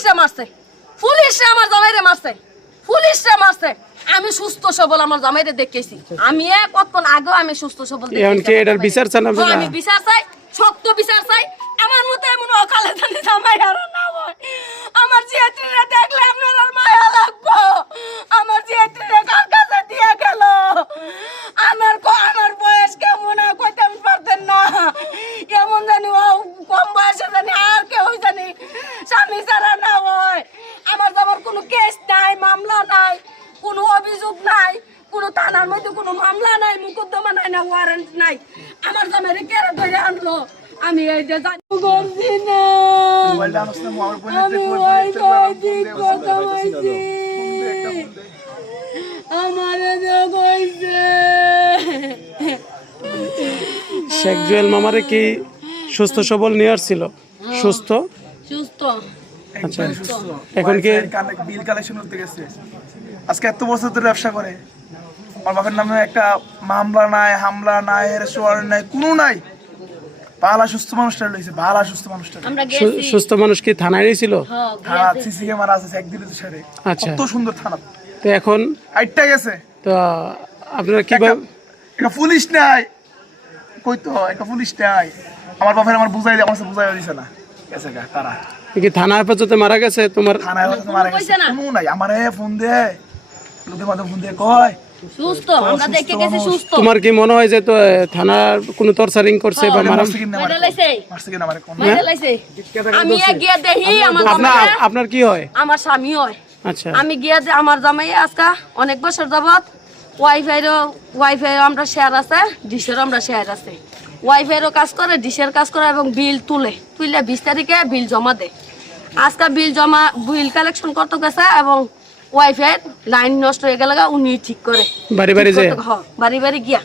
পুলিশরা মারছে। পুলিশরা আমার জামাইরে মারছে। পুলিশরা মারছে। আমি সুস্থ সবল আমার জামাইরে দেখেছি। আমি এ কতক্ষণ আগেও আমি সুস্থ সবল এটার বিচার চান হ্যাঁ, আমি বিচার চাই। শক্ত বিচার থানার মধ্যে কোনো মামলা নাই মুকদ্দমা নাই না ওয়ারেন্ট নাই। আমার জামাইরে কেরা ধরে আনলো। আমি এই যে জানি না। আমি ওই কয়দিন কথা বলছি। আমার কইছে। শেখ জুয়েল মামারে কি সুস্থ সবল নিয়ে আসছিল? সুস্থ? সুস্থ। আচ্ছা। এখন কি বিল কালেকশন করতে গেছে। আজকে এত বছর ধরে ব্যবসা করে। আমার বাপের নামে একটা মামলা নাই হামলা নাই হেরেসোয়ার নাই কোনো নাই। ভালা সুস্থ মানুষটা লইছে ভালা সুস্থ মানুষটা। সুস্থ মানুষ কি থানায় ছিল হ্যাঁ, থানা সিসি ক্যামেরা আছে একদিনে তো সারে। আচ্ছা। কত সুন্দর থানা। তো এখন আইটটা গেছে। তো আপনারা কীভাবে একটা পুলিশ নাই। কই তো একটা পুলিশ নাই। আমার বাপের আমার বুঝাই আমার বুঝাই দিছে না। গেছে তারা। কি থানা হেফাজতে মারা গেছে? তোমার থানায় হয়তো মারা গেছে। কোনো নাই। আমার ফোন দে। ফোন দিয়ে কয়? সুস্থ আমরা দেখে গেছি সুস্থ। তোমার কি মনে হয় যে তো থানার কোনো তরসারিং করছে বা মারা মারছে কিনা মাইরা আমার লাইছে। মারছে কিনা আমার কোন মাইরা লাইছে। আমি গিয়া দেখি আমার আপনার কি হয়? আমার স্বামী হয়। আচ্ছা। আমি গিয়া আমার জামাই আজকা অনেক বছর যাবত ওয়াইফাইরও ওয়াইফাই আমরা শেয়ার আছে ডিশেরও আমরা শেয়ার আছে। ওয়াইফাইরও কাজ করে ডিশের কাজ করে এবং বিল তুলে। তুলে বিশ তারিখে বিল জমা দেয় আজকে বিল জমা বিল কালেকশন করতে গেছে এবং ওয়াইফাই লাইন নষ্ট হয়ে গেলে উনি ঠিক করে। বাড়ি বাড়ি যে? হ্যাঁ, বাড়ি বাড়ি গিয়া।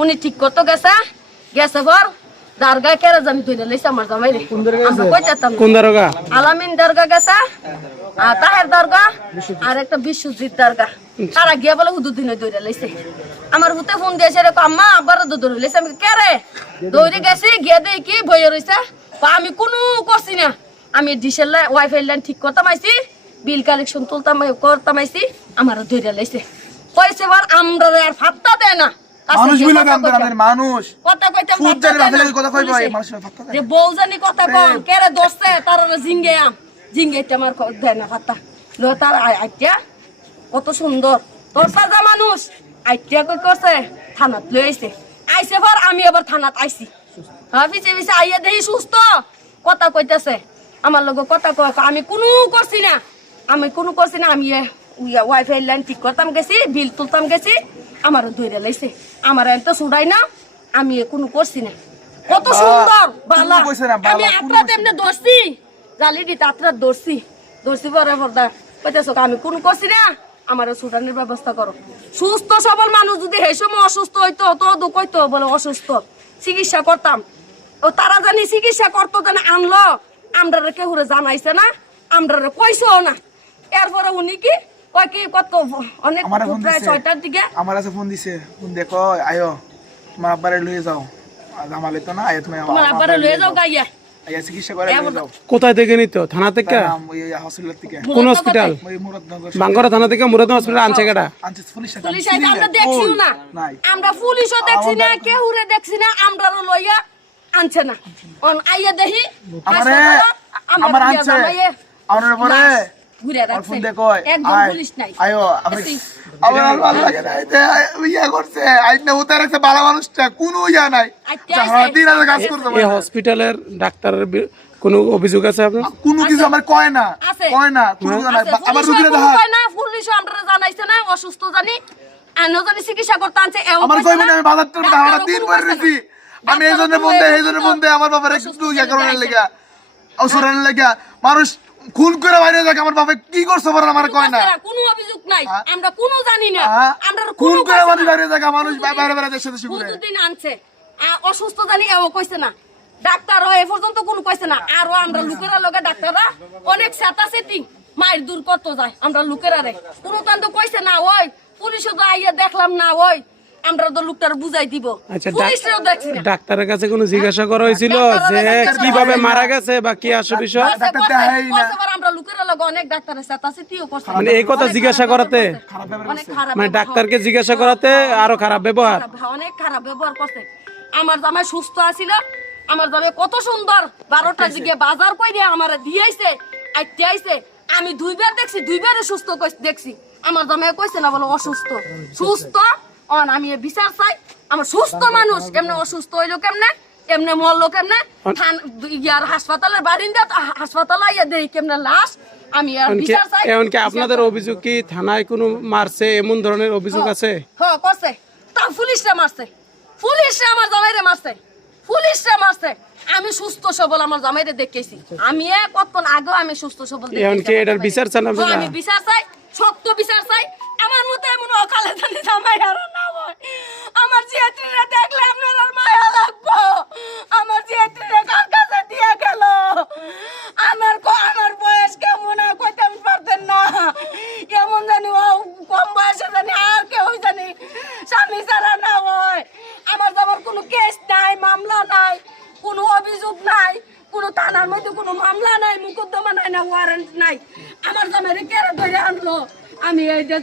উনি ঠিক করতে গেছে গেছে পর দারগা কেরা জামি তুই লেছে আমার জামাই রে। আমরা কইতাম কোন দারোগা? আলামিন দরগা গেছে আর তাহের দরগা আর একটা বিশ্বজিৎ দরগা। তারা গিয়া বলে হুদু দিনে দৌড়ে লাইছে। আমার হুতে ফোন দিয়েছে রে আম্মা আবার তো দৌড়ে লাইছে। আমি কে রে? দৌড়ে গেছি গিয়া দেই কি বইয়ে রইছে। আমি কোনো করছি না। আমি ডিশের ওয়াইফাই লাইন ঠিক করতাম আইছি। বিল কালেকশন তুলতাম করতাম আইছি আমার দৌড়ে লাইছে। কইছে বার আমরা আর ফাত্তা দেয় না। মানুষ কথা। আমাদের মানুষ। কথা কইতাম খুব ফাত্তা জানি দেয় কথা কইবো এই মানুষের ফাত্তা দেয় যে বউ জানি কথা কম কেরে দোষছে তার জিঙ্গে আম। জিঙ্গে আমার দেয় না ফাত্তা লো তার আই- কত সুন্দর। তোর সাজা মানুষ। আইটিয়া কই করছে? থানাত লই আইছে। আইছে পর আমি আবার থানাত আইছি। হ্যাঁ পিছে পিছে আইয়া দেখি সুস্থ। কথা কইতেছে। আমার লগে কথা কয়, আমি কোনো করছি না। আমি কোনো করছি না আমি ওয়াইফাই লাইন ঠিক করতাম গেছি বিল তুলতাম গেছি আমার ধরে লাইছে। আমার এত সুড়াই না আমি কোনো করছি না। কত সুন্দর বালা। আমি কইছে তেমনি ধরছি জালি দি তাত্রা ধরছি। ধরছি পরে পর্দা কইতেছ আমি কোনো করছি না আমার সুটানের ব্যবস্থা করো। সুস্থ সবল মানুষ যদি সেই সময় অসুস্থ হইতো তো দুঃখ হইতো বলে অসুস্থ। চিকিৎসা করতাম। ও তারা জানি চিকিৎসা করতো জানি আনলো। আমরা কেউ জানাইছে না আমরা কইছেও না। এরপরে উনি কি কয় কি কত অনেক ফোন প্রায় দিছে। ছয়টার দিকে? আমার কাছে ফোন দিছে। ফোন কয় আয়ো তোমার আব্বারে লয়ে যাও। আমালে তো না আয়ো তুমি তোমার আব্বারে লয়ে যাও গাইয়া। কোথায় থেকে নিত থানা থেকে? নাম ওই হসপিটাল থেকে। কোন হসপিটাল বাঙ্গরা থানা থেকে মুরাদ হসপিটাল আনছে কেটা আনছে পুলিশ পুলিশ আইছে আমরা দেখছিও না। নাই। আমরা পুলিশও দেখছি না কেহুরে দেখছি না আমরা লইয়া আনছে না। অন আইয়া দেখি। আমার আনছে। আমার পরে ঘুরে আর রাখছে ফোন দিয়ে কয় একজন আয়, পুলিশ নাই। আয়ো আমার ভালো লাগে না ইয়া করছে আইনা উতার একটা ভালো মানুষটা কোনো ইয়া নাই। আইতে আচ্ছা, আইছে। হ্যাঁ, দিন আগে কাজ করতে এই হসপিটালের ডাক্তারের কোনো অভিযোগ আছে আপনার? কোনো কিছু আমার কয় না কয় না কোনো কিছু আমার পুলিশও রুগীরা দেখা না পুলিশও আমরা জানাইছে না অসুস্থ জানি। আনো জানি চিকিৎসা করতে আনছে আমার কইছে কইবেন আমি বাজার দিন পরে এই জন্য বন্ধে এই জন্য বন্ধে আমার বাবার একটু ইয়া করার জানি লেগা। অসুরের লেগা। মানুষ খুন করে বাইরে যাক আমার বাবা কি করছে বলেন আমার কয় না? কোনো অভিযোগ নাই আমরা কোনো জানি না? আমরা খুন করে কইছে বাইরে যাক মানুষ বাইরে বাইরে দেশে দেশে ঘুরে। কুতুদিন আনছে অসুস্থ জানি এও কইছে না। ডাক্তার এ পর্যন্ত কোনো কইছে না আরও আমরা লোকেরা লগে ডাক্তাররা অনেক সাতা সেটিং মায়ের দূর কত যায় আমরা লোকেরা রে কোনো তান তো কইছে না ওই পুলিশও তো আইয়া দেখলাম না ওই আমরা তো লোকটার বুঝাই দিব। আচ্ছা পুলিশরাও দেখছি না। ডাক্তারের কাছে কোনো জিজ্ঞাসা করা হয়েছিল যে কীভাবে মারা গেছে বা কি আসে বিষয়? ডাক্তার দেখাই না। আমরা লোকেরা লগে অনেক ডাক্তারের সাথে আছে তুইও করছিস। মানে এই কথা জিজ্ঞাসা করাতে? ব্যবহার করছে। খারাপ ব্যবহার অনেক খারাপ মানে ডাক্তারকে জিজ্ঞাসা করাতে আরও খারাপ ব্যবহার? অনেক খারাপ ব্যবহার করছে। আমার জামাই সুস্থ আছিল আমার জামাই কত সুন্দর। বারোটার দিকে বাজার কই দিয়ে আমার দিয়েছে আইতে আইছে। আমি দুইবার দেখছি দুইবারে সুস্থ দেখছি। আমার জামাই কইছে না বলো অসুস্থ। সুস্থ অন আমি বিচার চাই। আমার সুস্থ মানুষ এমনি অসুস্থ হইল কেমনে? এমনি মরলো কেমনে? ইয়ার হাসপাতালের বারিন্দা হাসপাতালে ইয়া দেই কেমনে লাশ। আমি আর বিচার চাই। এমনকি আপনাদের অভিযোগ কি থানায় কোনো মারছে? এমন ধরনের অভিযোগ আছে? হ্যাঁ করছে। তা পুলিশরা মারছে। পুলিশরা আমার জামাইরে মারছে। পুলিশরা মারছে। আমি সুস্থ সবল আমার জামাইরে দেখেছি। আমি এ কতক্ষণ আগেও আমি সুস্থ সবল দেখেছি। এটার বিচার হ্যাঁ, আমি বিচার চাই। সত্য বিচার চাই। আমার মতো এমন অকালে জানি জামাই আর আমার জিয়াত্রীরা দেখলে আপনার মায়া লাগবো। আমার জিয়াত্রীরা কার কাছে দিয়ে গেল? আমার আমার বয়স কেমন? আর কইতে আমি পারতেন না। এমন জানি ও কম বয়সে জানি আর কেউ জানি স্বামী ছাড়া না হয়। আমার তো কোনো কেস নাই, মামলা নাই, কোনো অভিযোগ নাই, কোনো থানার মধ্যে কোনো মামলা নাই, মুকদ্দমা নাই, না ওয়ারেন্ট নাই। আমার জামাইরে কেন ধরে আনলো। আমি এই যে